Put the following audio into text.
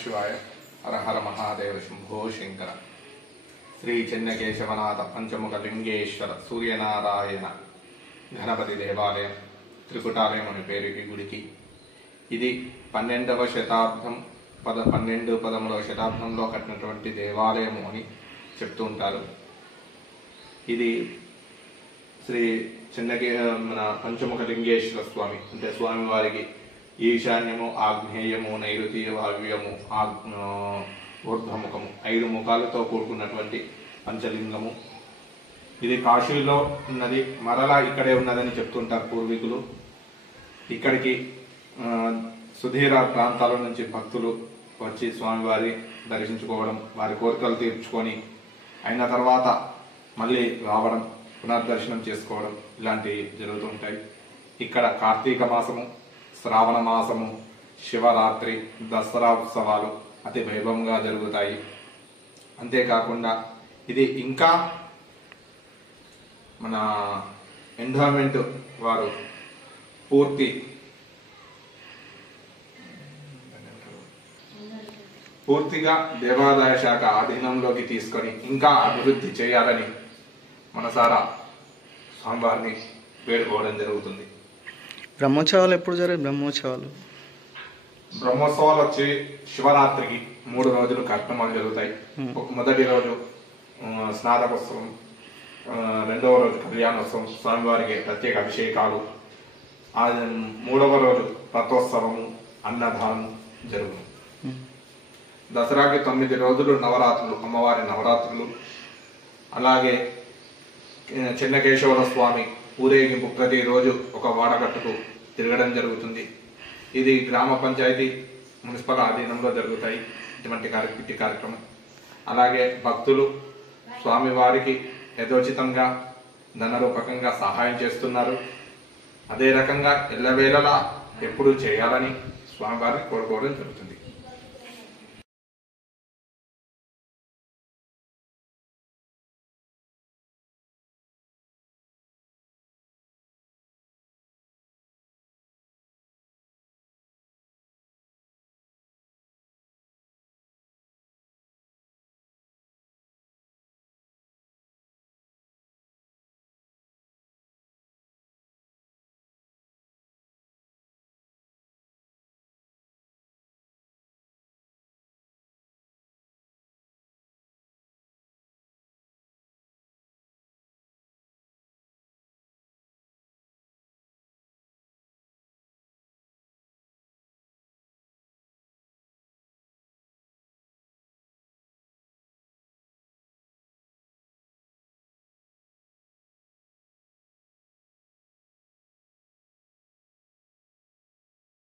శివాయ. హర హర మహాదేవ శంభో శంకర. శ్రీ చెన్నకేశవనాథ పంచముఖ లింగేశ్వర సూర్యనారాయణ గణపతి దేవాలయం త్రికుటాలయం అనే పేరుకి గుడికి ఇది 12వ శతాబ్దం 12-13వ శతాబ్దంలో కట్టినటువంటి దేవాలయము అని చెప్తూ ఉంటారు. ఇది శ్రీ మన పంచముఖ లింగేశ్వర స్వామి అంటే స్వామివారికి ఈశాన్యము, ఆగ్నేయము, నైరుతీయ, వాయువ్యము, ఊర్ధ్వముఖము 5 ముఖాలతో కూడుకున్నటువంటి పంచలింగము. ఇది కాశీలో ఉన్నది, మరలా ఇక్కడే ఉన్నదని చెప్తుంటారు పూర్వీకులు. ఇక్కడికి సుదీర ప్రాంతాల నుంచి భక్తులు వచ్చి స్వామివారి దర్శించుకోవడం, వారి కోరికలు తీర్చుకొని అయిన తర్వాత మళ్ళీ రావడం, పునర్దర్శనం చేసుకోవడం ఇలాంటివి జరుగుతుంటాయి. ఇక్కడ కార్తీక మాసము, శ్రావణ మాసము, శివరాత్రి, దసరా ఉత్సవాలు అతి వైభవంగా జరుగుతాయి. అంతేకాకుండా ఇది ఇంకా మన ఎండోమెంట్ వారు పూర్తిగా దేవాదాయ శాఖ అధీనంలోకి తీసుకొని ఇంకా అభివృద్ధి చేయాలని మనసారా స్వామివారిని వేడుకోవడం జరుగుతుంది. బ్రహ్మోత్సవాలు ఎప్పుడు జరిగాయి? బ్రహ్మోత్సవాలు వచ్చి శివరాత్రికి 3 రోజులు కార్యక్రమాలు జరుగుతాయి. మొదటి రోజు స్నాతకోత్సవం, 2వ రోజు కళ్యాణోత్సవం, స్వామివారికి ప్రత్యేక అభిషేకాలు, 3వ రోజు రథోత్సవము, అన్నదానం జరుగుతుంది. దసరాకి 9 రోజులు నవరాత్రులు, అమ్మవారి నవరాత్రులు. అలాగే చెన్నకేశవర స్వామి ఊరేగింపు ప్రతిరోజు ఒక వాడకట్టుకు తిరగడం జరుగుతుంది. ఇది గ్రామ పంచాయతీ, మున్సిపల్ ఆధీనంలో జరుగుతాయి ఇటువంటి కార్యక్రమం. అలాగే భక్తులు స్వామివారికి యథోచితంగా ధనరూపకంగా సహాయం చేస్తున్నారు. అదే రకంగా ఎల్లవేళలా ఎప్పుడు చేయాలని స్వామివారిని కోరుకోవడం జరుగుతుంది.